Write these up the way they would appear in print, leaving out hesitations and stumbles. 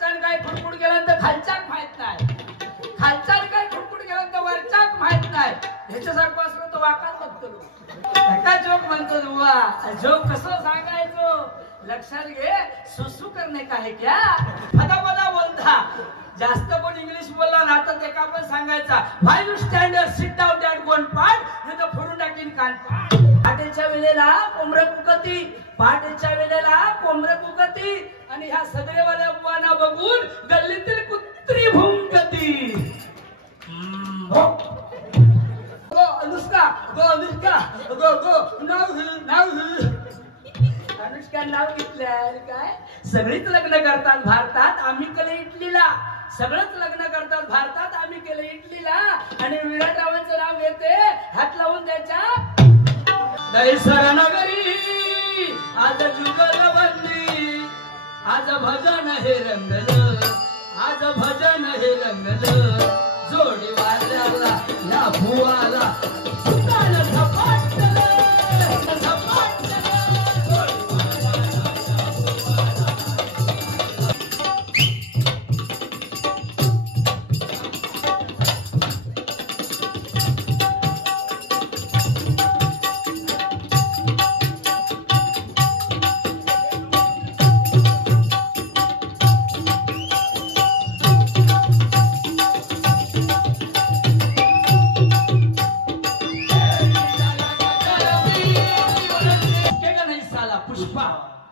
वरच्यान काय खुडकुड केलं तर खालच्याक माहित नाही, खालच्यान काय खुडकुड केलं तर वरच्याक माहित नाही. ह्याच्यासारखं असलं तर वाकाच बघतो. काय जोक म्हणतो बुवा, जोक कसं सांगायचो लक्षात घे. सुसू करणे का है क्या, फटाफटा बोलता. जास्त कोण इंग्लिश बोलला ना तर ते का पण सांगायचा 5 स्टँडर्ड सिट डाऊन दॅट गोन पाठ, नाही तर फोडून टाकीन कान. पहाटेच्या वेळेला कोंबड्या कुकती, पहाटेच्या वेळेला कोंबड्या कुकती आणि ह्या सगळेवाल्या बुवांना बघून गल्लीतील कुत्री भुंकती. गो अनुष्का, गो अनुष्का, गो गो नाव अनुष्का नाव घेतलं काय. सगळीच लग्न करतात भारतात, आम्ही केलं इटलीला. सगळंच लग्न करतात भारतात, आम्ही केलं इटलीला. आणि विराटरावांचं नाव घेते हात लावून त्याच्या दैसर नगरी आज जुगल बंदी, आज भजन हे रंगल, आज भजन हे रंगल. जोडी वाल्याला या भुवाला सुतान झपाटलं,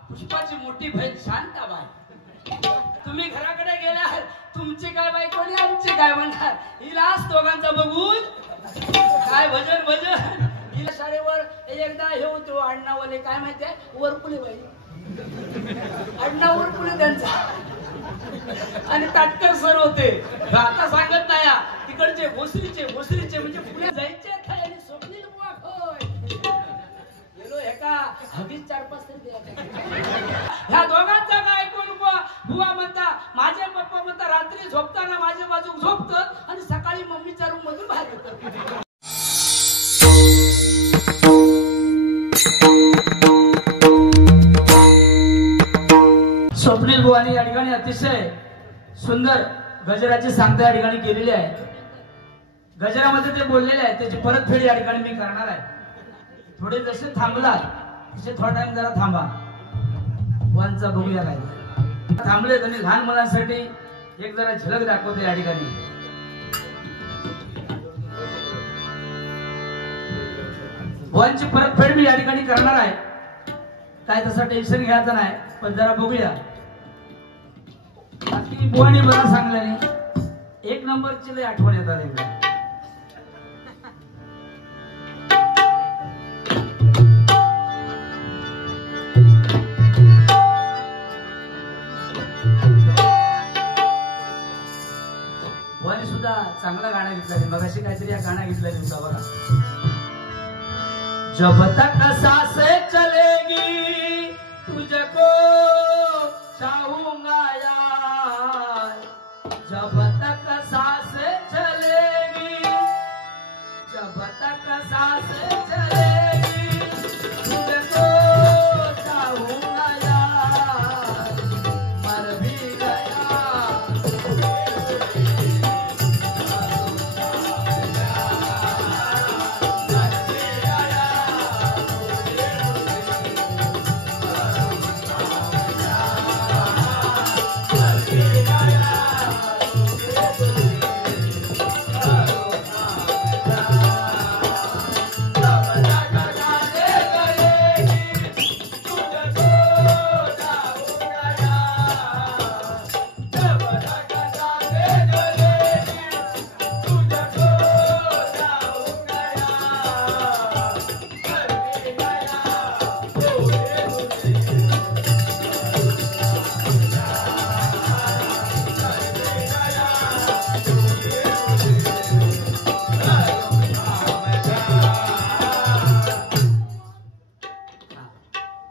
पुष्पाची मोठी बहीण शांताबाई. तुम्ही घराकडे गेला तुमची काय बायको आणि आमची काय म्हणणार. हिला दोघांचा बघून काय भजन भजन. हिला शाळेवर एकदा हे होतो अण्णावाले काय माहितीये वरपुले बाई, अण्णा वरपुले त्यांचा आणि ताटकर सर होते. आता सांगत नाही तिकडचे भोसरीचे म्हणजे पुढे जायचे आणि स्वप्नील बुवा होय गेलो एका हगीच 4-5 ह्या दोघांचा काय ऐकून बुवा म्हणता माझे पप्पा म्हणता रात्री झोपताना माझ्या बाजूक झोपतात आणि सकाळी मम्मीच्या रूम मधून बाहेर येतात. स्वप्नील बुवानी या ठिकाणी अतिशय सुंदर गजराची सांगता या ठिकाणी केलेली आहे. गजरामध्ये ते बोललेले आहे त्याची परतफेड या ठिकाणी मी करणार आहे. थोडे जसे थांबला तसे थोडा टाइम जरा थांबा. बुवांचा बघूया काय थांबले त्यांनी लहान मुलांसाठी एक जरा झलक दाखवते या ठिकाणी. बुवांची परतफेड मी या ठिकाणी करणार आहे. काय तसं टेन्शन घ्यायचं नाही पण जरा बघूया. बाकी बुवानी बरं सांगलं नाही. 1 नंबरची लय आठवण येतात एकदा. बुवानी सुद्धा चांगला गाणं घेतला नाही. मगाशी काहीतरी या गाणं घेतला तुमचा बघा. जब तक सांसें चलेगी तुझको चाहूंगा यार, जब तक सांसें चलेगी, जब तक सांसें चलेगी तुझको चाहूंगा यार, मर भी गया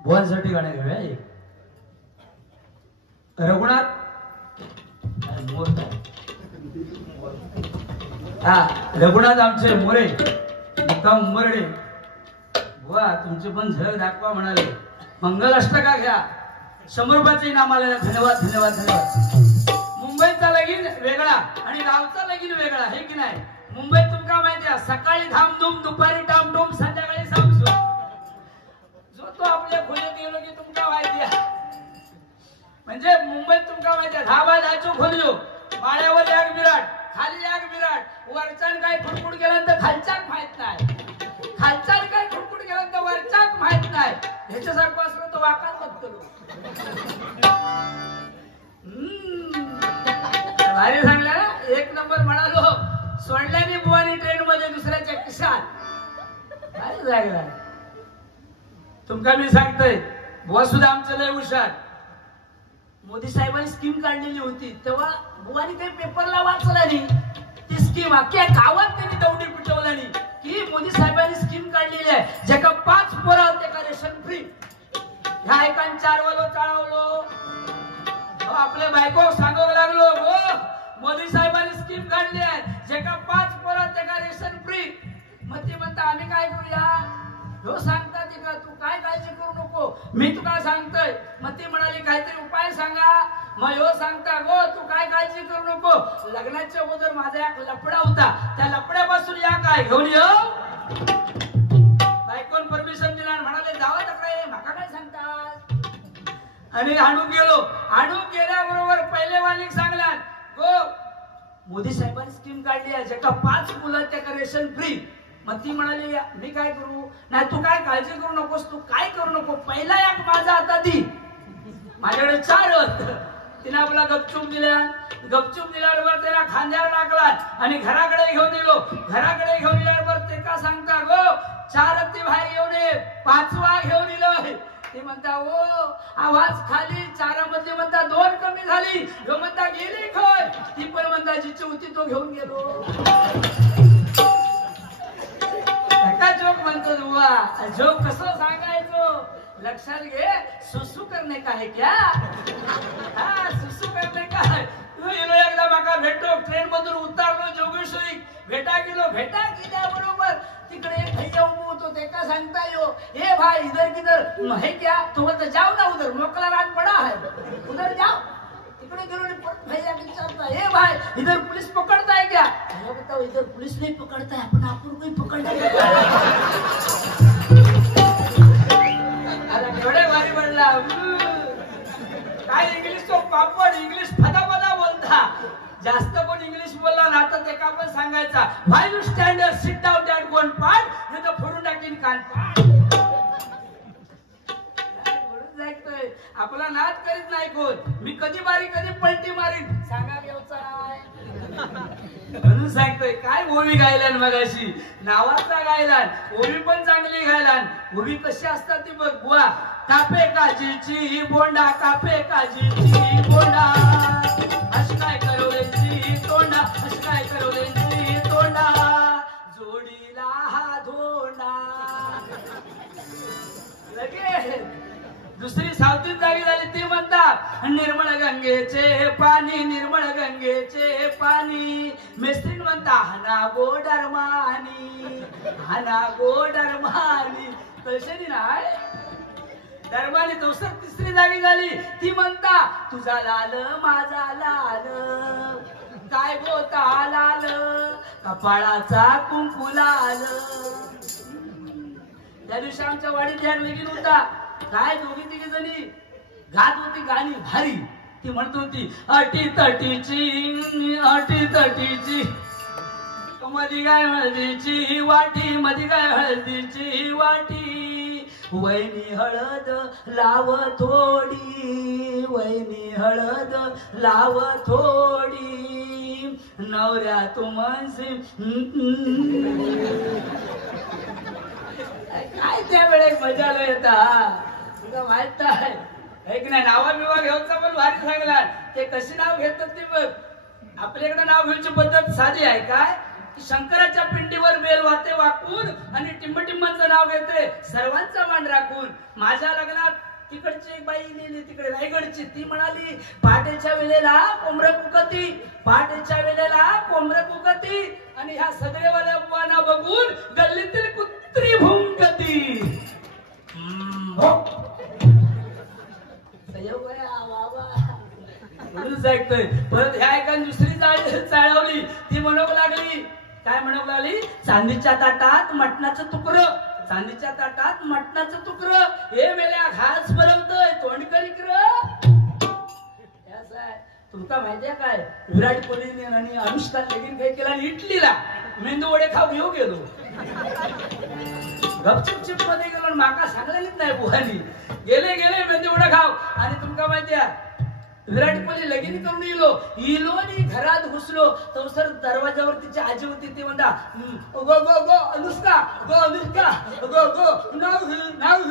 बुवांसाठी गाणे घेऊया. रघुनाथ रघुनाथ आमचे मोरे मुक्काम उमरडे बुवा तुमचे पण झलक दाखवा म्हणाले. मंगल अष्टका घ्या 100 रुपयाचं इनाम आलेलं. धन्यवाद धन्यवाद धन्यवाद. मुंबईचा लगीन वेगळा आणि गावचा लगीन वेगळा आहे की नाही. मुंबईत तुमका माहिती आहे सकाळी धामधूम, दुपारी टामटूम, संध्याकाळी सामसूम. जो तो आपल्या खोलीत गेलो की तुमका माहिती आहे. म्हणजे मुंबईत तुमका माहिती आहे 10 बाय 10 खोली, माळ्यावर एक विराट, खाली एक विराट, वरच्यान काय खुडकुड केल्यानंतर खालच्याक माहित नाही, खालच्यान काय खुडकुड केल्यानंतर वरच्याक माहित नाही. ह्याच्यासारखं असलं तर वाकात बघतो. भारी सांगला ना, 1 नंबर म्हणालो. सोडल्याने बुवानी ट्रेन मध्ये दुसऱ्याच्या किशात. भारी सांगला. तुमका मी सांगतोय बुवा सुद्धा आमचं लय हुशार. मोदी साहेबांनी स्कीम काढलेली होती तेव्हा बुवानी काही पेपरला वाचला नाही. ती स्कीम अख्ख्या गावात त्यांनी दौडी पिटवला नाही की मोदी साहेबांनी स्कीम काढलेली आहे. ज्याका 5 पोरं होते का रेशन फ्री. ह्या एकान 4 वालो चाळवलो. आपल्या बायको सांगावं लागलो हो मोदी साहेबांनी स्कीम काढली आहे ज्याका 5 पोरं त्याका रेशन फ्री. मग ते म्हणता आम्ही काय करूया. हो सांगता ते का तू काय काळजी करू नको मी तुला सांगतोय. मग ती म्हणाली काहीतरी उपाय सांगा. मग ह्यो सांगता गो तू काय काळजी करू नको. लग्नाच्या अगोदर माझा एक लफडा होता त्या लफड्यापासून या काय घेऊन येऊ. बायकोन परमिशन दिला म्हणाले जावा तक्रार माका काय सांगता. आणि आणू गेल्याबरोबर पहिले वालिक सांगला गो मोदी साहेबांनी स्कीम काढली आहे ज्याका 5 मुलं त्याका रेशन फ्री. मग ती म्हणाली मी काय करू. नाही तू काय काळजी करू नकोस, तू काय करू नको, पहिला एक माझा आता दी. माझ्याकडे 4 होत. तिने आपला गपचूप दिल्याबरोबर त्याला खांद्यावर टाकला आणि घराकडे घेऊन गेलो. घराकडे घेऊन गेल्याबरोबर ते का सांगता गो 4 ती बाहेर घेऊन ये 5वा घेऊन येलोय. ते म्हणता ओ आवाज खाली 4 मध्ये म्हणता 2 कमी झाली. ह्यो म्हणता गेली खय. ती पण म्हणता जिची होती तो घेऊन गेलो. जोक म्हणतो बुवा. जोक कसं सांगायचो लक्षात घे. सुसू करणे का है क्या. हा सुसू करणे का है. एकदा माका भेटो ट्रेन मधून उतरलो जोगेश्वरी भेटा गेल्याबरोबर तिकडे एक भैया उभो होतो. ते का सांगता यो ए भाई इधर किधर है क्या. तो बोलता जाओ ना उधर मोकला रात पड़ा है उधर जाओ. तिकडे गेलो भैया विचारता ए भाई इधर पुलिस पकड़ता है क्या. भैया बताओ इधर पुलिस नहीं पकड़ता है पण आपण कोई पकड़ना एवढे भारी पडला. काय इंग्लिश तो पापड इंग्लिश फटाफटा बोलता. जास्त कोण इंग्लिश बोलला ना तर ते का पण सांगायचा 5 standard sit down that one part नाही तर फोडून टाकीन कान पाट. आपला नाद करीत नाही कोण. मी कधी मारी कधी पलटी मारीन सांगा व्यवसाय. म्हणून सांगतोय काय ओवी गायलान मगाशी नावाचा गायलान. ओवी पण चांगली गायलान. ओवी कशी असतात ती बघ बुवा. कापे काजीची बोंडा कापे काजीची बोंडा अश काय करवलेची तोंडा अश काय करवलेची तोंडा जोडीला हा धोंडा. लगे दुसरी सावतीत जागी झाली ती म्हणतात निर्मळ गंगेचे पाणी निर्मळ गंगेचे पाणी. मेस्त्रीन म्हणता हाना गोडर मानी हाना गोडर मानी. कळशेनी नाही दरबारी तिसरी जागी झाली ती म्हणता तुझा लाल माझा लाल काय बोता लाल कपाळाचा कुंकू लाल. त्या दिवशी आमच्या वाडीत एक लगीन होता. काय 2-3 जणी गात होती गाणी भारी. ती म्हणत होती अटी तटीची मधी काय हळदीची वाटी मधी काय हळदीची वाटी. वैनी हळद लाव थोडी वैनी हळद लाव थोडी नवऱ्या तू मनसे. काय त्या वेळेस मजा येता तुला माहित आहे एक नाही. नावा बिवा घेऊनचा पण भारी सांगला. ते कशी नाव घेतात ते बघ. आपल्याकडे नाव घ्यायची पद्धत साधी आहे काय. शंकराच्या पिंडीवर बेल वाते वाकून आणि टिंबटिंबांचं नाव घेते सर्वांचा मान राखून. माझ्या लग्नात तिकडची एक बाई नेली तिकडे रायगडची. ती म्हणाली पहाटेच्या वेळेला कोंबड्या कुकती पहाटेच्या वेळेला कोंबड्या कुकती आणि ह्या सगळेवाल्या बुवांना बघून गल्लीतील कुत्री भुंकती. म्हणून ऐकतोय. परत ह्या एका दुसरी चाळवली, ती म्हणू लागली, काय म्हणू लागली, चांदीच्या ताटात मटणाचं तुकडं, चांदीच्या ताटात मटणाचं तुकडं, हे मेल्या घास बनवतोय तोंड करी तुमका माहितीये काय, विराट कोहलीने आणि अनुष्का लगीन काय केला, इटलीला मेंदू वडे खाऊ घेऊ गेलो, गपचिप मध्ये गेलो, माका सांगलेलीच नाही बुहानी, गेले मेंदू वडे खाऊ. आणि तुमका माहितीये विराट कोहली लगीन करून इलो आणि घरात घुसलो तर सर दरवाजावर तिची आजी होती, ती म्हणता गो गो गो अनुष्का, नाव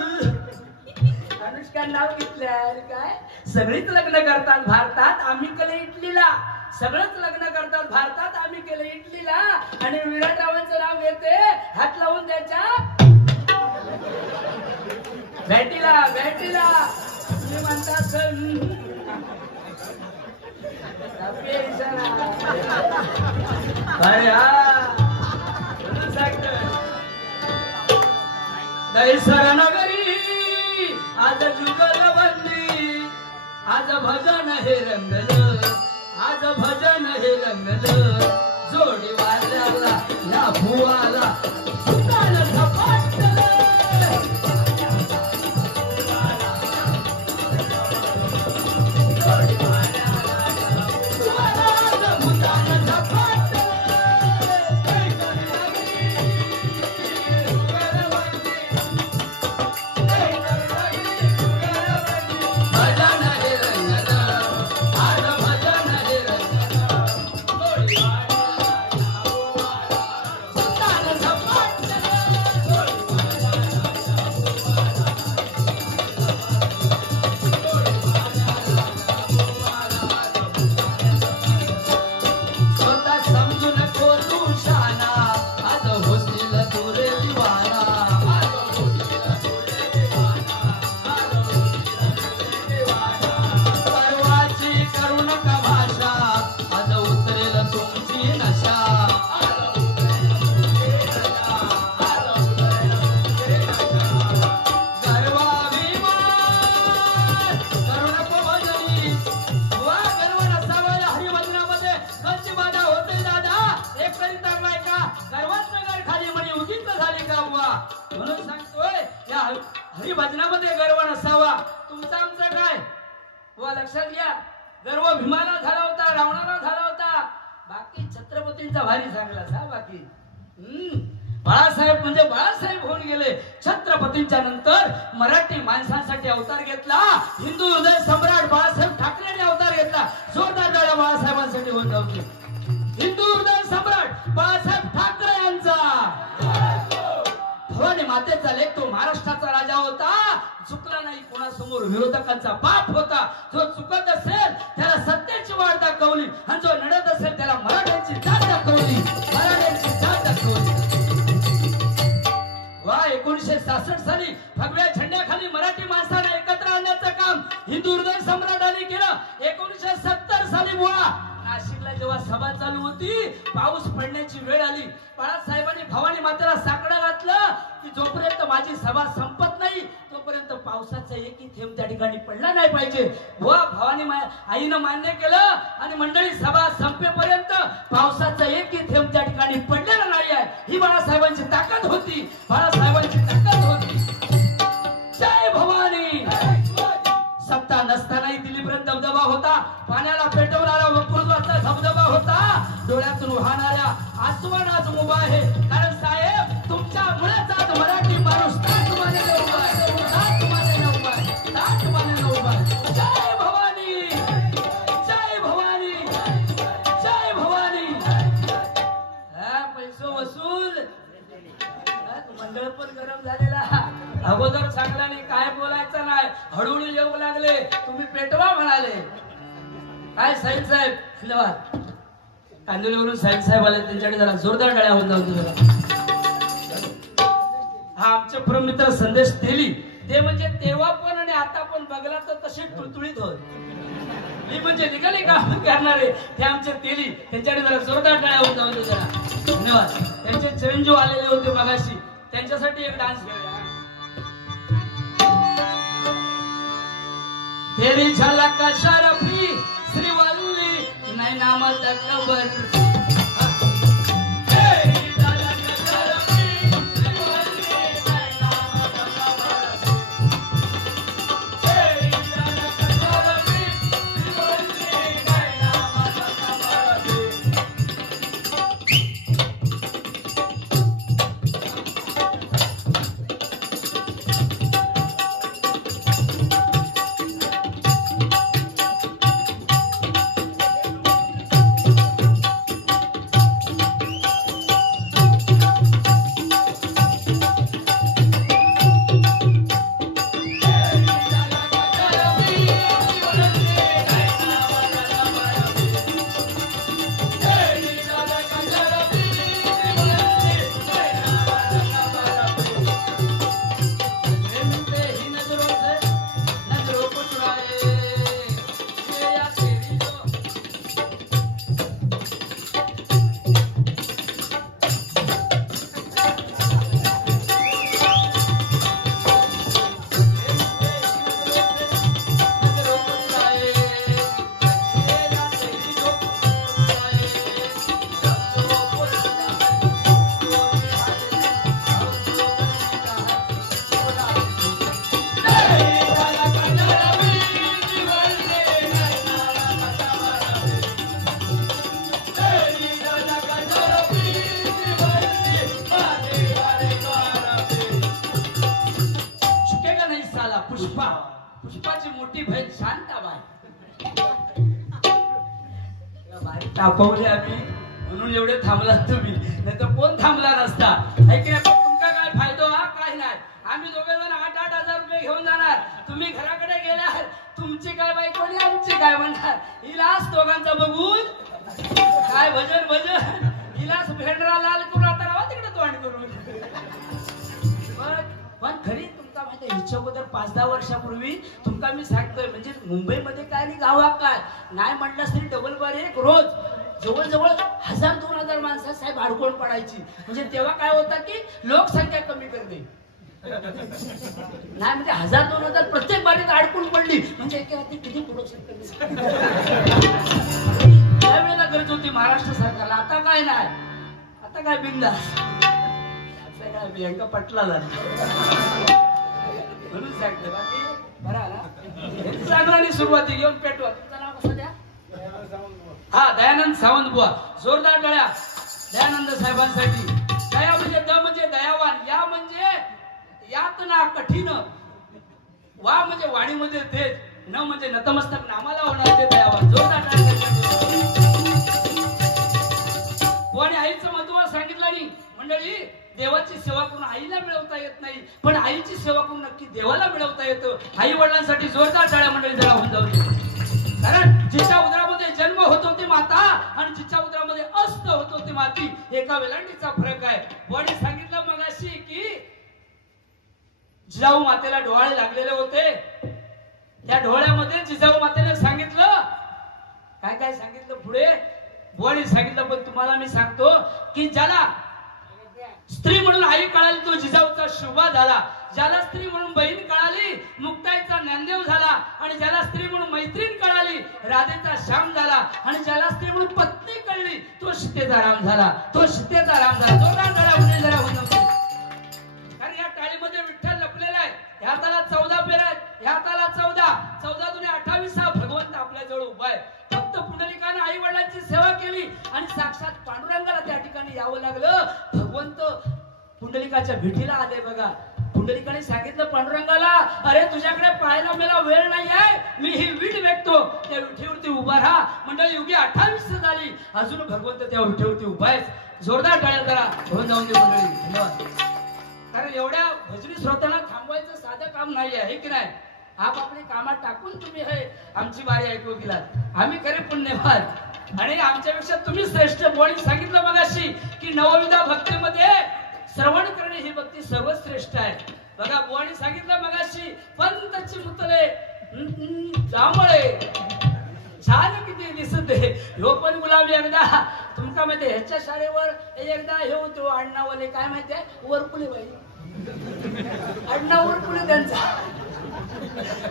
अनुष्का नाव घेतलं काय. सगळीच लग्न करतात भारतात, आम्ही केलं इटलीला, सगळंच लग्न करतात भारतात, आम्ही केलं इटलीला. आणि विराटरावांचं नाव घेते, हात लावून त्याच्या बॅटीला तुम्ही म्हणतात दैसर नगरी आज जुगल बंदी, आज भजन हे रंगल, आज भजन हे रंगल, जोडी वाल्याला या भुवाला सुतान झपाटलं, जोडी हरिभजनामध्ये गर्व नसावा. तुमचा आमचा काय व लक्षात घ्या, गर्व भीमाला झाला होता, रावणाला झाला होता, बाकी छत्रपतींचा भारी सांगला सा. बाकी बाळासाहेब म्हणजे बाळासाहेब होऊन गेले. छत्रपतींच्या नंतर मराठी माणसांसाठी अवतार घेतला हिंदू हृदय सम्राट बाळासाहेब ठाकरेंनी अवतार घेतला. जोरदार टाळ्या बाळासाहेबांसाठी होत होती. हिंदू हृदय सम्राट बाळासाहेब ठाकरे यांचा भवानी मातेचा लेख, तो महाराष्ट्राचा राजा होता, चुकला नाही कोणासमोर, विरोधकांचा बाप होता. जो चुकत असेल त्याला सत्तेची वाट दाखवली आणि जो लढत असेल त्याला मराठ्यांची जात दाखवली, मराठ्यांची जात दाखवली. वा 1966 साली भगव्या झेंड्याखाली मराठी माणसाला एकत्र आणण्याचं काम हिंदू हृदय सम्राटांनी केलं. 1970 साली बुवा नाशिकला जेव्हा सभा चालू होती, पाऊस पडण्याची वेळ आली, बाळासाहेबांनी भवानी मातेला साकडं घातलं की जोपर्यंत माझी सभा संपत नाही तोपर्यंत पावसाचा एकही थेंब त्या ठिकाणी पडला नाही पाहिजे. बुवा भवानी आईनं मान्य केलं आणि मंडळी सभा संपेपर्यंत पावसाचा एकही थेंब त्या ठिकाणी पडलेला नाही आहे. ही बाळासाहेबांची ताकद होती, बाळासाहेबांची ताकद होती. जय भवानी. सत्ता नसतानाही दिल्लीपर्यंत दबदबा होता, पाण्याला पेटवणारा वक्तृत्वाचा धबधबा होता, डोळ्यातून वाहणाऱ्या आसमान आज उभा आहे. कारण साहेब तुमच्यामुळेच आज मराठी माणूस ताट मानेला उभा आहे, ताट मानेला उभा आहे, ताट मानेला उभा आहे. जय भवानी, जय भवानी, जय भवानी. पैसो वसूल मंडळ पण गरम झालेला. अगोदर चांगला नाही, काय बोलायचं नाही, हळूहळू येऊ लागले, तुम्ही पेटवा म्हणाले. काय साहेब साहेब धन्यवाद. कांदिवलीवरून साहेब साहेब आले, त्यांच्याकडे जरा जोरदार टाळ्या होत जाऊ. हा आमचे परममित्र संदेश तेली, ते म्हणजे तेव्हा पण आणि आता पण बघला तर तसे तुळतुळीत होत. ही म्हणजे निघाले काम करणारे ते आमचे तेली, त्यांच्याकडे जरा जोरदार टाळ्या होत जाऊ जरा. धन्यवाद. त्यांचे चिरंजीव आलेले होते मगाशी, त्यांच्यासाठी एक डान्स घेऊया. तेरी झलक शरफी श्रीवल्ली नैनामत कबर पुष्पाची मोठी बहीण शांताबाई तापवले आम्ही म्हणून एवढे थांबला तुम्ही, नाही तर कोण थांबला नसता. तुमका काय फायदा हा काय नाही. आम्ही दोघे जण 8,000 रुपये घेऊन जाणार. तुम्ही घराकडे गेल्यावर तुमची काय बायको आणि आमची काय म्हणणार. हिलाच दोघांचा बघून काय भजन भजन हिलाच भेंडरा लाल करून आता राहा तिकडे तोंड करून. पण खरी तुमका माहिती ह्याच्या अगोदर 5-10 वर्षापूर्वी तुमका मी सांगतोय, म्हणजे मुंबईमध्ये काय आणि गावात काय नाही म्हटलं तरी डबल बार एक रोज जवळजवळ 1000-2000 माणसं साहेब अडकून पडायची. म्हणजे तेव्हा काय होतं की लोकसंख्या कमी करते नाही, म्हणजे 1000-2000 प्रत्येक बारीत अडकून पडली म्हणजे एका रात्री किती प्रोडक्शन करते त्यावेळेला गरज होती महाराष्ट्र सरकारला. आता काय नाही, आता काय बिंदास बियांका पटला झाला म्हणून सांगतो. बाकी बरं आला चांगला सुरुवाती घेऊन पेटवा. तुमचं नाव कसं द्या? हा दयानंद सावंत बुवा. जोरदार गळ्या दयानंद साहेबांसाठी. दया म्हणजे द म्हणजे दयावान, या म्हणजे यात ना कठीण, वा म्हणजे वाणीमध्ये तेज, न म्हणजे नतमस्तक नामाला होणार ते दयावान. जोरदार आणि आईचं महत्व सांगितलं नाही मंडळी. देवाची सेवा करून आईला मिळवता येत नाही, पण आईची सेवा करून नक्की देवाला मिळवता येतं. आई वडिलांसाठी जोरदार टाळ्या मंडळी जरा होऊन जाऊ. कारण जिच्या उदरामध्ये जन्म होतो ती माता आणि जिच्या उदरामध्ये अस्त होतो ती माती, एका वेलांटीचा फरक आहे. वडील सांगितलं मगाशी की जिजाऊ मातेला डोळे लागलेले होते. त्या डोळ्यामध्ये जिजाऊ मातेने सांगितलं काय काय सांगितलं पुढे वडील सांगितलं. पण तुम्हाला मी सांगतो की ज्याला स्त्री म्हणून आई कळाली तो जिजाऊचा शुभा झाला. ज्याला स्त्री म्हणून बहीण कळाली मुक्ताईचा ज्ञानदेव झाला. आणि ज्याला स्त्री म्हणून मैत्रीण कळाली राधेचा श्याम झाला. आणि ज्याला स्त्री म्हणून पत्नी कळली तो सीतेचा राम झाला. तो सीतेचा राम झाला. जोरदार टाळ्या होऊन जरा होऊन नव्हते. कारण या टाळीमध्ये विठ्ठल लपलेला आहे. ह्या हाताला 14 पेरा आहेत, ह्या हाताला 14 दुने 28 हा भगवंत आपल्या जवळ उभा आहे. फक्त पुंडलिकाने आई वडिलांची सेवा केली आणि साक्षात पांडुरंगाला त्या ठिकाणी यावं लागलं. भगवंत पुंडलिकाच्या भेटीला आले बघा. पुंडलिकाने सांगितलं पांडुरंगाला, अरे तुझ्याकडे पाहायला मला वेळ नाही आहे, मी ही विट वेकतो, त्या विठीवरती उभा राहा. मंडळी युगी 28 झाली, अजून भगवंत त्या विठीवरती उभा आहे. जोरदार टाळ्या जरा होऊन जाऊन दे मंडळी. धन्यवाद. कारण एवढ्या भजनी श्रोत्यांना थांबवायचं साधं काम नाही आहे की नाही. आपली कामात टाकून तुम्ही हे आमची बारी ऐकू गेलात. आम्ही खरे पुण्यवान आणि आमच्यापेक्षा तुम्ही श्रेष्ठ. बोणी सांगितलं मगाशी की नवविधा भक्तीमध्ये श्रवण करणे ही भक्ती सर्वश्रेष्ठ आहे. बघा बोणी सांगितलं मगाशी पंतची मुतले जांभळे छान किती दिसते. ह्यो पण गुलाबी एकदा तुमका माहिती ह्याच्या शाळेवर एकदा हे होतो अण्णावाले काय माहितीये वरपुले बाई अण्णा वरपुले त्यांचा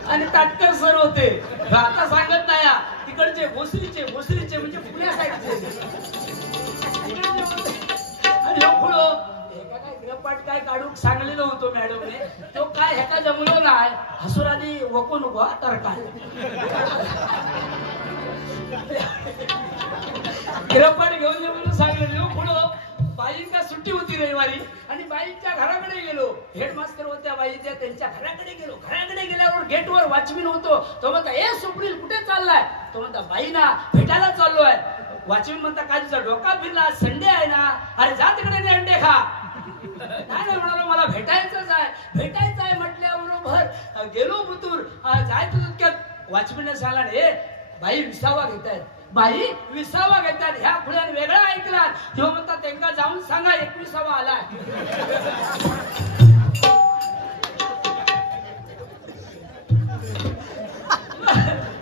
आणि ताटकर सर होते. आता सांगत नाही तिकडचे भोसरीचे म्हणजे पुण्या साईडचे. आणि पुढं एका काय गृहपाठ काय काढून सांगलेलं होतं मॅडमने. तो काय ह्याचा जमलो नाही. हसुरादी वको नको तर काय गृहपाठ घेऊन ये म्हणून सांगलेलं. पुढं बाईंना सुट्टी होती रविवारी आणि बाईंच्या घराकडे गेलो. हेडमास्टर होत्या बाईच्या, त्यांच्या घराकडे गेलो. घराकडे गेल्यावर गेटवर वॉचमॅन होतो. तो म्हणता ए सुप्रील कुठे चाललाय? तो म्हणता बाईना भेटायला चाललोय. वॉचमॅन म्हणता काय तुझा डोका फिरला? संडे आहे ना. अरे जा तिकडे अंडे खा. नाही म्हणालो मला भेटायचंच आहे म्हटल्याबरोबर गेलो बुतूर. जायचं तितक्यात वॉचमॅनने सांगला ए बाई विसावा घेतायत. बाई विसावा घेतात. ह्या फुल्याने वेगळा ऐकला. तेव्हा म्हणतात त्यांना जाऊन सांगा 21वा आलाय.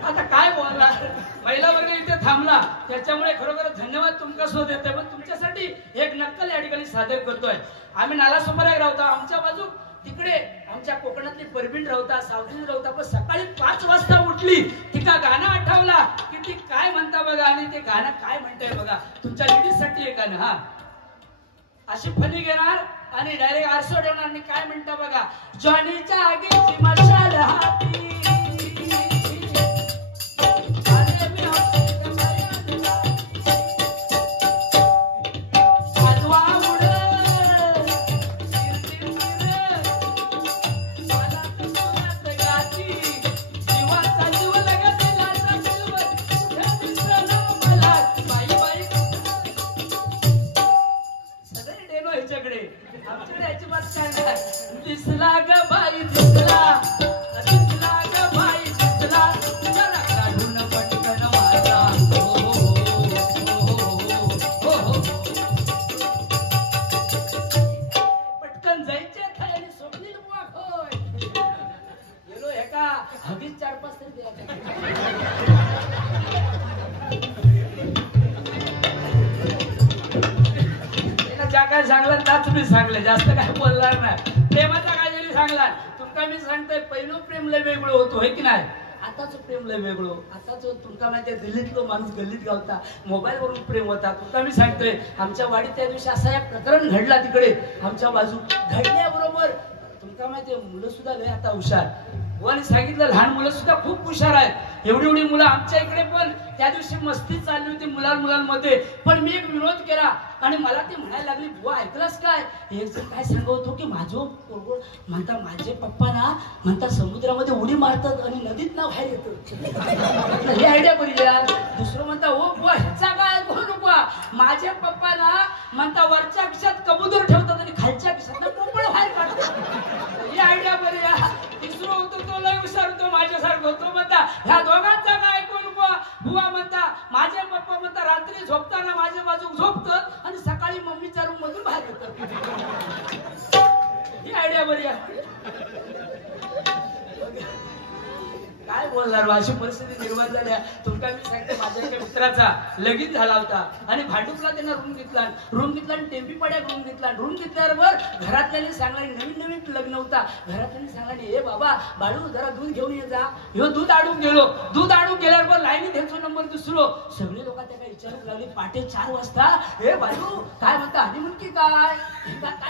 आता काय बोलणार. महिला वर्ग इथे थांबला त्याच्यामुळे खरोखर धन्यवाद तुमका शोध येते. पण तुमच्यासाठी एक नक्कल या ठिकाणी सादर करतोय. आम्ही नालासोपारा राहतो. आमच्या बाजू तिकडे आमच्या कोकणातली परबीण राहता, सावजी राहता. पण सकाळी 5 वाजता उठली तिका गाणं आठवला की ती काय म्हणता बघा. आणि ते गाणं काय म्हणताय बघा. तुमच्या लेडीज साठी एक गाणं. हा अशी फनी घेणार आणि डायरेक्ट आरसो ठेवणार आणि काय म्हणता बघा. जॉनीच्या आगीची मशाल हाती दिसला ग बाई दिसला ग बाई दिसला जरा काढून पटकन माझा. पटकन जायचे खायला स्वप्नील बुवा होय. गेलो एका हगीच 4-5 तरी ज्या काय सांगलं त्याच मी सांगले. जास्त काय बोलणार नाही. प्रेमाचा काय जरी सांगला तुमका मी सांगतोय पहिलं प्रेम लय वेगळं होतो हे की नाही. आताच प्रेम लय वेगळं. आताच तुमका माहिती गल्लीतलो माणूस गल्लीत गावता. मोबाईल वरून प्रेम होता. तुमका मी सांगतोय आमच्या वाडीत त्या दिवशी असा एक प्रकरण घडला तिकडे आमच्या बाजू. घडल्याबरोबर तुमका माहिती मुलं सुद्धा लय आता हुशार. आणि सांगितलं लहान मुलं सुद्धा खूप हुशार आहेत. एवढी मुलं आमच्या इकडे पण त्या दिवशी मस्ती चालली होती मुलांमध्ये. पण मी एक विरोध केला आणि मला ती म्हणायला लागली बुवा ऐकलंस काय. एक जण काय सांगतो की माझं म्हणता माझे पप्पा ना म्हणता समुद्रामध्ये उडी मारतात आणि नदीत ना बाहेर येतो. ही आयडिया बरी यार. दुसरं म्हणता ओ बुवा ह्याचा काय करू नको. माझे पप्पा ना म्हणता वरच्या खिशात कबूतर ठेवतात आणि खालच्या खिशात पोपळ बाहेर काढतात. ही आयडिया बरी यार. तिसरं होतो तो लय हुशार होतो माझ्यासारखं होतो. म्हणता ह्या दोघांचा काय करू बुवा म्हणता माझे पप्पा म्हणता रात्री झोपताना माझ्या बाजू झोपतात आणि सकाळी मम्मीच्या रूम मधून बाहेर येतात. ही आयडिया बरी आहे. काय बोलणार. अशी परिस्थिती निर्माण झाल्या. तुमका मी सांगते माझ्या एका मित्राचा लगीन झाला होता आणि भांडुपला त्यांना रूम घेतला आणि टेम्पीपाड्यात रूम घेतल्याबरोबर घरातल्याने सांगला नवीन लग्न होता. घरातल्याने सांगला ए बाबा बाळू जरा दूध घेऊन ये जा. ह्यो दूध आणून गेलो. दूध आणून गेल्याबरोबर लाईनीत ह्याचा नंबर दुसरो. सगळे लोक त्याला विचारू लागले पाटे 4 वाजता हे बाळू काय म्हणता हनीमून की काय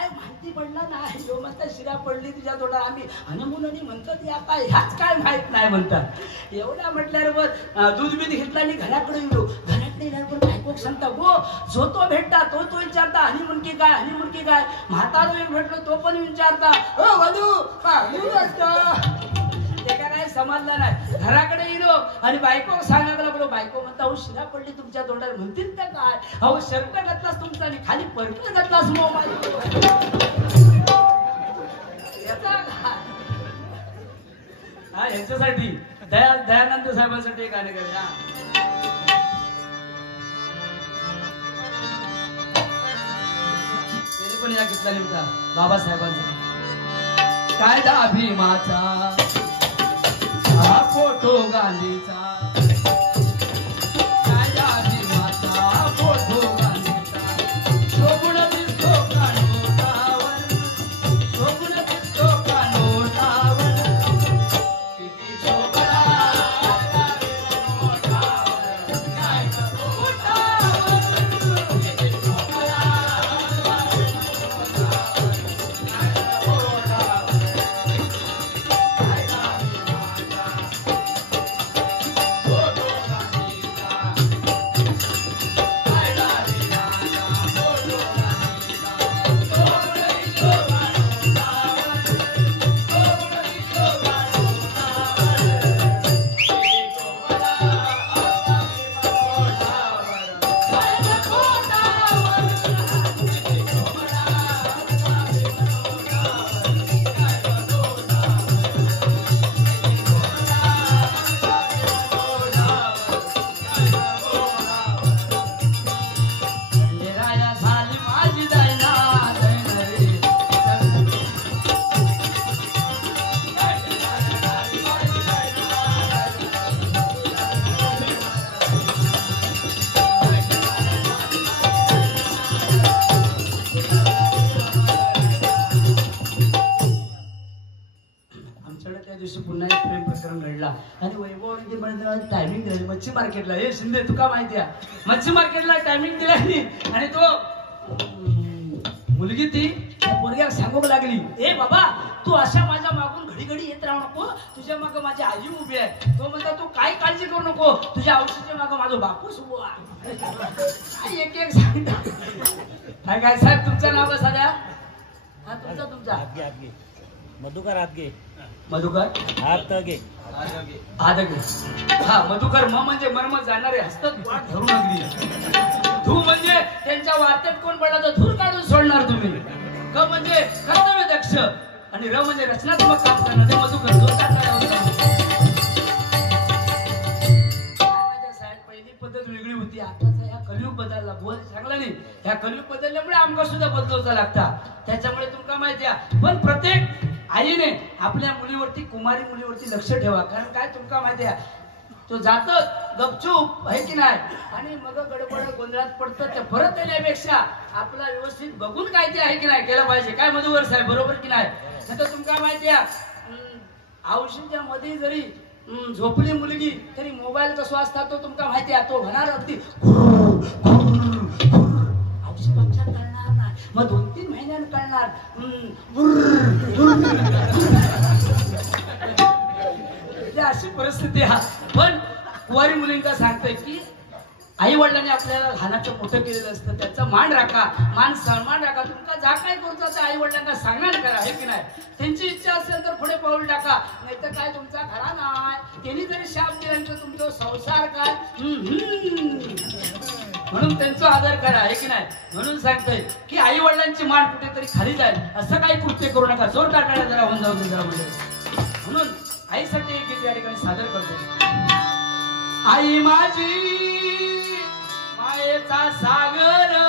माहिती पडला नाही. ह्यो म्हणता शिरा पडली तुझ्या तोंडा. आम्ही हनीमून आणि म्हणतात या काय ह्याच काय माहित नाही म्हणतात. एवढा म्हटल्याबरोबर दूध बीध घेतला आणि घराकडे गेलो. घराकडे गेल्याबरोबर बायको सांगता गो जो तो भेटता तो विचारता हनीमून की काय. म्हातारा एक भेटलो तो पण विचारता ओ वधू एका काय समजला नाही. घराकडे गेलो आणि बायको सांगायला लागलो. बायको म्हणता अहो शिरा पडली तुमच्या तोंडाला. म्हणतील का काय अहो शर्ट घातलास तुमचा आणि खाली परकल घातलास हा ह्याच्यासाठी दयानंद साहेबांसाठी गाणे करूया. त्याने पण या घेतला होता बाबासाहेबांचा. कायदा भीमाचा फोटो गांधीचा. कायदा भीमाचा फोटो गांधीचा. शोभून दिसतो का नोटावर. शोभून दिसतो का नोटावर. टायमिंग दिली मच्छी मार्केटला. हे शिंदे तुका माहिती आहे मच्छी मार्केटला टायमिंग दिला आणि तो मुलगी ती पोरग्याला सांगू लागली, ए बाबा तू अशा माझ्या मागून घडी घडी येत राहू नको, तुझ्या माग माझी आई उभी आहे. तो म्हणता तू काय काळजी करू नको, तुझ्या औषधीच्या माग माझा बापूस उभा. एक एक सांगता काय साहेब तुमचं नाव साध्या? हा तुमचा मधुकर हातगे. मधुकर हातगे हा मधुकर. म म्हणजे मर्म जाणारे हसतात वाट धरून अगदी. धू म्हणजे त्यांच्या वार्त्यात कोण पडला तर धूर काढून सोडणार तुम्ही. क म्हणजे कर्तव्य दक्ष आणि र म्हणजे रचनात्मक काम करणार. ते मधुकर धूर पहिली पद्धत वेगळी होती. आताचा ह्या कलियुग बदलला. बोल चांगला नाही. ह्या कलियुग बदलल्यामुळे आमका सुद्धा बदलवचा लागता. त्याच्यामुळे तुमका माहिती आहे पण प्रत्येक आईने आपल्या मुलीवरती कुमारी मुलीवरती लक्ष ठेवा. कारण काय तुमका माहिती आहे तो जात गपचूप आहे की नाही आणि मग गडबड गोंधळात पडतं. ते परत येण्यापेक्षा आपला व्यवस्थित बघून काय ते आहे की नाही केलं पाहिजे. काय मधुवर साहेब बरोबर की नाही? तर तुमका माहिती आहे औषधाच्या मध्ये जरी झोपली मुलगी तरी मोबाईल कसो असता तो तुमका माहिती आहे. तो होणार अगदी औषध आमच्या कळणार नाही. मग 2-3 महिन्यानं कळणार. अशी परिस्थिती आहे. पण कुवारी मुलींना सांगतोय की आई वडिलांनी आपल्याला लहानाचं मोठं केलेलं असतं. त्याचा मान राखा, मान सन्मान राखा. तुमचा जा काय करतो त्या आई वडिलांना सांगणार करा आहे की नाही. त्यांची इच्छा असेल तर पुढे पाऊल टाका, नाहीतर काय तुमचा खरा नाही. त्यांनी जरी शाप दिल्यानंतर तुमचा संसार काय म्हणून त्यांचा आदर करा आहे की नाही. म्हणून सांगतोय की आई वडिलांची मान कुठेतरी खाली जाईल असं काही कृत्य करू नका. जोर टाकायला जरा होऊन जाऊ दे जरा म्हणजे. म्हणून आईसाठी एक गीत या ठिकाणी सादर करतो. आई माझी मायेचा सागर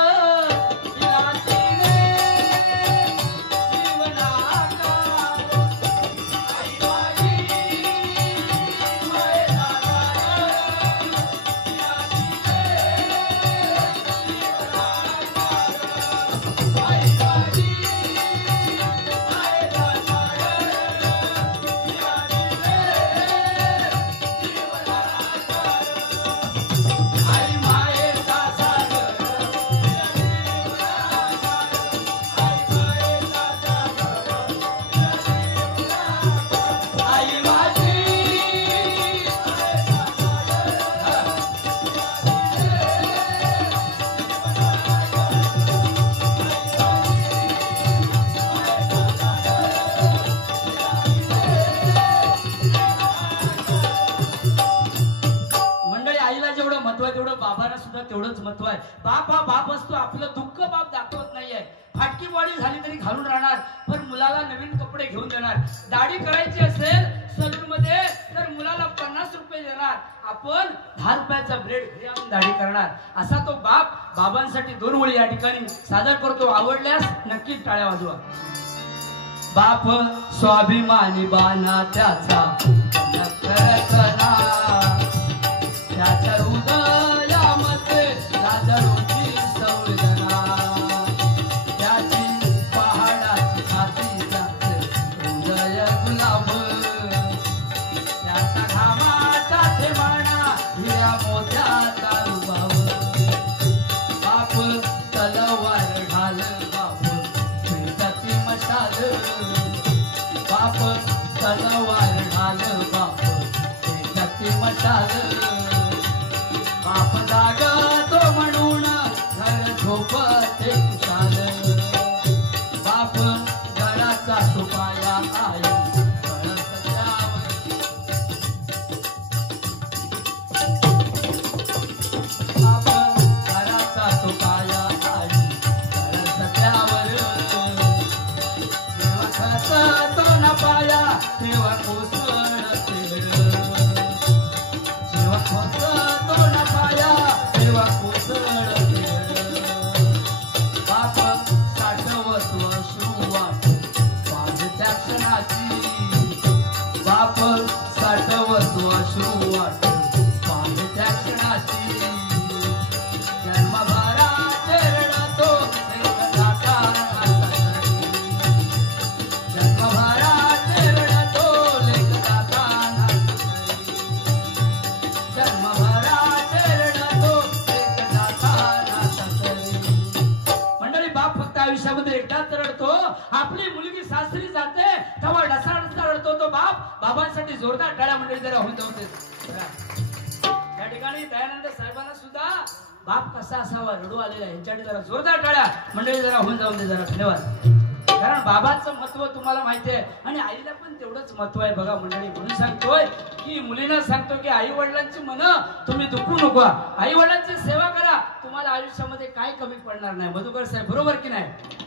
तेवढंच महत्व आहे. बाप हा बाप असतो. आपलं दुःख बाप दाखवत नाहीये. फाटकी बॉडी झाली तरी घालून राहणार पण मुलाला नवीन कपडे घेऊन देणार. दाढी करायची असेल सलून मध्ये तर मुलाला 50 रुपये देणार. आपण 10 रुपयाचा ब्रेड घरी आणून दाढी करणार. असा तो बाप. बाबांसाठी 2 ओळी या ठिकाणी सादर करतो. आवडल्यास नक्कीच टाळ्या वाजवा. बाप स्वाभिमानी बाना त्याचा त्याच्या हृदयामध्ये राजरूची संवेदना. त्याची पहाडाची छाती त्याचे हृदय गुलाब. त्याच्या घामाचा थेंबाणा हिऱ्या मोत्याचा रुबाब. बाप तलवार ढाल बाप फिरती मशाल. बाप तलवार ढाल बाप फिरती मशाल. बाप जागतो म्हणून घर झोपते कुशाल. बाप घराचा तुपाया आई बाप घराचा तुपाया आई सत्यावर. तेव्हा खचतो न पाया तेव्हा कोसळते. जेव्हा खचतो न पाया तेव्हा कोसळते. मंडळी, बाप फक्त आयुष्यामध्ये एकटाच रडतो. आपली मुलगी सासरी जाते तेव्हा डसा रडतो तो बाप. बाबांसाठी जोरदार टाळ्या मंडळी जरा होऊन जाऊ दे. त्या ठिकाणी दयानंद साहेबांना सुद्धा बाप कसा असावा रडू आलेला आहे. यांच्यासाठी जरा जोरदार टाळ्या मंडळी जरा होऊन जाऊन दे जरा. धन्यवाद. कारण बाबाचं महत्व तुम्हाला माहिती आहे आणि आईला पण तेवढंच महत्व आहे बघा मंडळी. म्हणून सांगतोय की मुलींना सांगतो की आई वडिलांची मन तुम्ही दुखू नका. आई वडिलांची सेवा करा. तुम्हाला आयुष्यामध्ये काय कमी पडणार नाही. मधुकर साहेब बरोबर की नाही?